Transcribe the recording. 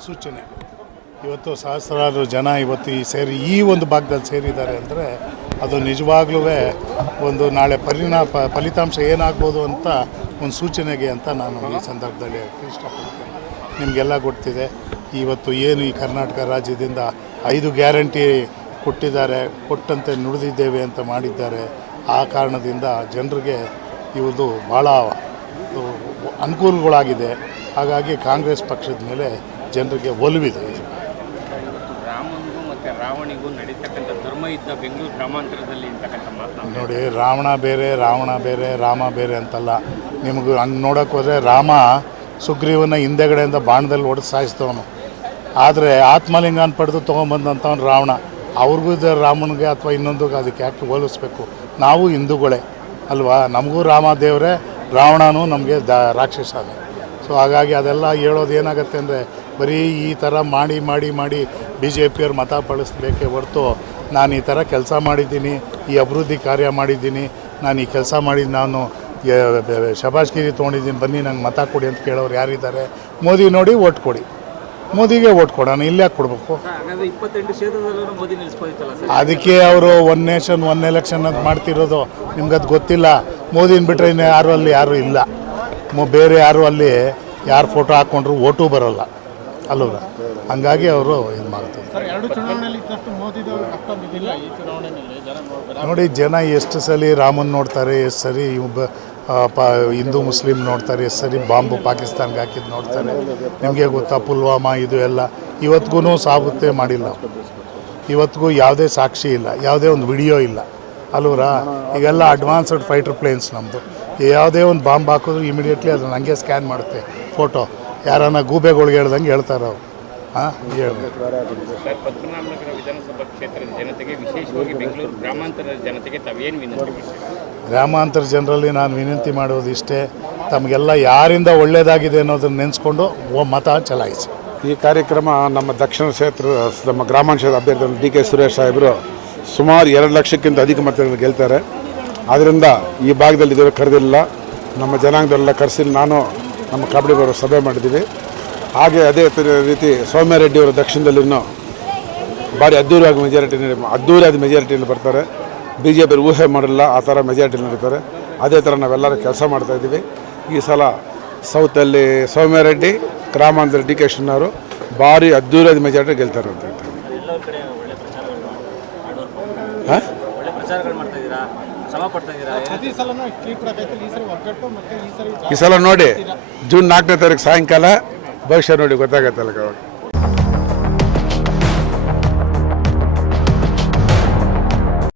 ಮುನ್ಸೂಚನೆ. ಇವತ್ತು ಸಹಸ್ರಾರು ಜನ ಇವತ್ತು ಈ ಸೇರಿ ಈ ಒಂದು ಭಾಗದಲ್ಲಿ ಸೇರಿದ್ದಾರೆ ಅಂದರೆ ಅದು ನಿಜವಾಗ್ಲೂ ಒಂದು ನಾಳೆ ಪರಿಣಾಮ ಫಲಿತಾಂಶ ಏನಾಗ್ಬೋದು ಅಂತ ಒಂದು ಸೂಚನೆಗೆ ಅಂತ ನಾನು ಈ ಸಂದರ್ಭದಲ್ಲಿ ಇಷ್ಟಪಡ್ತೀನಿ. ನಿಮಗೆಲ್ಲ ಗೊತ್ತಿದೆ, ಇವತ್ತು ಏನು ಈ ಕರ್ನಾಟಕ ರಾಜ್ಯದಿಂದ ಐದು ಗ್ಯಾರಂಟಿ ಕೊಟ್ಟಿದ್ದಾರೆ, ಕೊಟ್ಟಂತೆ ನುಡಿದಿದ್ದೇವೆ ಅಂತ ಮಾಡಿದ್ದಾರೆ. ಆ ಕಾರಣದಿಂದ ಜನರಿಗೆ ಇವುದು ಭಾಳ ಅನುಕೂಲಗಳಾಗಿದೆ. ಹಾಗಾಗಿ ಕಾಂಗ್ರೆಸ್ ಪಕ್ಷದ ಮೇಲೆ ಜನರಿಗೆ ಒಲವಿದೆ. ರಾಮನಿಗೂ ಮತ್ತು ರಾವಣಿಗೂ ನಡೀತಕ್ಕಂಥ ಧರ್ಮ ಯುದ್ಧ ಬೆಂಗಳೂರು ಗ್ರಾಮಾಂತರದಲ್ಲಿ ಅಂತಕ್ಕಂಥ ಮಾತನಾಡ ನೋಡಿ ರಾವಣ ಬೇರೆ ರಾವಣ ಬೇರೆ ರಾಮ ಬೇರೆ ಅಂತಲ್ಲ. ನಿಮಗೆ ಹಂಗೆ ನೋಡೋಕೆ ಹೋದರೆ ರಾಮ ಸುಗ್ರೀವನ ಹಿಂದೆಗಡೆಯಿಂದ ಬಾಣದಲ್ಲಿ ಹೊಡೆದು ಸಾಯಿಸ್ತವನು ಆದರೆ ಆತ್ಮಲಿಂಗನ ಪಡೆದು ತೊಗೊಂಬಂದಂಥವ್ನು ರಾವಣ. ಅವ್ರಿಗೂ ಇದೆ ರಾಮನಿಗೆ ಅಥವಾ ಇನ್ನೊಂದಿಗೆ ಅದಕ್ಕೆ ಯಾಕೆ ಹೋಲಿಸ್ಬೇಕು? ನಾವು ಹಿಂದೂಗಳೇ ಅಲ್ವಾ? ನಮಗೂ ರಾಮ ದೇವರೇ ರಾವಣನೂ ನಮಗೆ ದ ರಾಕ್ಷಸ ಸೊ ಹಾಗಾಗಿ ಅದೆಲ್ಲ ಹೇಳೋದು ಏನಾಗುತ್ತೆ ಅಂದರೆ ಬರೀ ಈ ಥರ ಮಾಡಿ ಮಾಡಿ ಮಾಡಿ ಬಿ ಜೆ ಪಿಯವ್ರು ಮತ ಪಡಿಸ್ಬೇಕೇ ಹೊರತು ನಾನು ಈ ಥರ ಕೆಲಸ ಮಾಡಿದ್ದೀನಿ ಈ ಅಭಿವೃದ್ಧಿ ಕಾರ್ಯ ಮಾಡಿದ್ದೀನಿ ನಾನು ಈ ಕೆಲಸ ಮಾಡಿ ನಾನು ಶಬಾಷ್ಗಿರಿ ತೊಗೊಂಡಿದ್ದೀನಿ ಬನ್ನಿ ನಂಗೆ ಮತ ಕೊಡಿ ಅಂತ ಕೇಳೋರು ಯಾರಿದ್ದಾರೆ? ಮೋದಿ ನೋಡಿ ಓಟ್ ಕೊಡಿ. ಮೋದಿಗೆ ಓಟ್ ಕೊಡೋಣ ಇಲ್ಲೇ ಕೊಡಬೇಕು? ಅದಕ್ಕೆ ಅವರು ಒನ್ ನೇಷನ್ ಒನ್ ಎಲೆಕ್ಷನ್ ಅಂತ ಮಾಡ್ತಿರೋದು ನಿಮ್ಗೆ ಅದು ಗೊತ್ತಿಲ್ಲ. ಮೋದಿನ ಬಿಟ್ಟರೆ ಇನ್ನು ಯಾರು ಅಲ್ಲಿ ಯಾರೂ ಇಲ್ಲ. ಬೇರೆ ಯಾರು ಅಲ್ಲಿ ಯಾರು ಫೋಟೋ ಹಾಕ್ಕೊಂಡ್ರು ಓಟು ಬರೋಲ್ಲ. ಅಲ್ಲವ ಹಂಗಾಗಿ ಅವರು ಇದು ಮಾಡ್ತಾರೆ ನೋಡಿ ಜನ ಎಷ್ಟು ಸಲ ರಾಮನ್ ನೋಡ್ತಾರೆ ಎಷ್ಟು ಸರಿ ಪ ಹಿಂದೂ ಮುಸ್ಲಿಂ ನೋಡ್ತಾರೆ ಎಷ್ಟು ಸರಿ ಬಾಂಬು ಪಾಕಿಸ್ತಾನ್ಗೆ ಹಾಕಿದ್ದು ನೋಡ್ತಾರೆ. ನಿಮಗೆ ಗೊತ್ತಾ ಪುಲ್ವಾಮಾ ಇದು ಎಲ್ಲ? ಇವತ್ತಿಗೂ ಸಾಬೂತೆ ಮಾಡಿಲ್ಲ ಇವತ್ತಿಗೂ ಯಾವುದೇ ಸಾಕ್ಷಿ ಇಲ್ಲ ಯಾವುದೇ ಒಂದು ವಿಡಿಯೋ ಇಲ್ಲ. ಅಲ್ವರಾ ಈಗೆಲ್ಲ ಅಡ್ವಾನ್ಸ್ಡ್ ಫೈಟರ್ ಪ್ಲೇನ್ಸ್ ನಮ್ಮದು ಯಾವುದೇ ಒಂದು ಬಾಂಬ್ ಹಾಕಿದ್ರು ಇಮಿಡಿಯೇಟ್ಲಿ ಅದನ್ನು ಹಂಗೆ ಸ್ಕ್ಯಾನ್ ಮಾಡುತ್ತೆ. ಫೋಟೋ ಯಾರನ್ನ ಗೂಬೆಗಳಿಗೆ ಹೇಳ್ದಂಗೆ ಹೇಳ್ತಾರೆ ಅವ್ರು. ಹಾಂ ಹೇಳ್ಬೇಕು. ಸರ್ ಪದ್ಮನಾಭನಗರ ವಿಧಾನಸಭಾ ಕ್ಷೇತ್ರದ ಜನತೆಗೆ ವಿಶೇಷವಾಗಿ ಬೆಂಗಳೂರು ಗ್ರಾಮಾಂತರದ ಜನತೆಗೆ ತಾವೇನು ವಿನಂತಿ ಗ್ರಾಮಾಂತರ ಜನರಲ್ಲಿ ನಾನು ವಿನಂತಿ ಮಾಡೋದು ಇಷ್ಟೇ. ತಮಗೆಲ್ಲ ಯಾರಿಂದ ಒಳ್ಳೆಯದಾಗಿದೆ ಅನ್ನೋದನ್ನ ನೆನೆಸ್ಕೊಂಡು ಓ ಮತ ಚಲಾಯಿಸಿ. ಈ ಕಾರ್ಯಕ್ರಮ ನಮ್ಮ ದಕ್ಷಿಣ ಕ್ಷೇತ್ರ ನಮ್ಮ ಗ್ರಾಮಾಂತರ ಅಭ್ಯರ್ಥಿ ಡಿ ಕೆ ಸುರೇಶ್ ಸಾಹೇಬರು ಸುಮಾರು ಎರಡು ಲಕ್ಷಕ್ಕಿಂತ ಅಧಿಕ ಮತಗಳನ್ನು ಗೆಲ್ತಾರೆ. ಆದ್ದರಿಂದ ಈ ಭಾಗದಲ್ಲಿ ಇದುವರೆಗೆ ಕರೆದಿಲ್ಲ. ನಮ್ಮ ಜನಾಂಗದಲ್ಲೆಲ್ಲ ಕರೆಸಿ ನಾನು ನಮ್ಮ ಕಬಡ್ಡಿ ಬರೋ ಸಭೆ ಮಾಡಿದ್ದೀವಿ. ಹಾಗೆ ಅದೇ ರೀತಿ ಸೌಮ್ಯರೆಡ್ಡಿಯವರು ದಕ್ಷಿಣದಲ್ಲಿನೂ ಭಾರಿ ಅದ್ದೂರಿಯಾಗಿ ಮೆಜಾರಿಟಿ ಅದ್ದೂರಿಯಾದ ಮೆಜಾರಿಟಿಯಲ್ಲಿ ಬರ್ತಾರೆ. ಬಿ ಜೆ ಪಿ ಊಹೆ ಮಾಡಿಲ್ಲ ಆ ಥರ ಮೆಜಾರಿಟಿಯಲ್ಲಿ ನಡೀತಾರೆ. ಅದೇ ಥರ ನಾವೆಲ್ಲರೂ ಕೆಲಸ ಮಾಡ್ತಾ ಇದ್ದೀವಿ. ಈ ಸಲ ಸೌತಲ್ಲಿ ಸೌಮ್ಯರೆಡ್ಡಿ ಗ್ರಾಮಾಂತರ ಡಿ ಕೆ ಶಿವನವರು ಭಾರಿ ಅದ್ದೂರಿಯಾದ ಮೆಜಾರಿಟಿ ಗೆಲ್ತಾರೆ ಅಂತ ಹೇಳ್ತಾರೆ. ಹಾಂ? ಈ ಸಲ ನೋಡಿ ಜೂನ್ ನಾಲ್ಕನೇ ತಾರೀಕು ಸಾಯಂಕಾಲ ಭವಿಷ್ಯ ನೋಡಿ ಗೊತ್ತಾಗತ್ತಲ್ಲ ಅವಾಗ.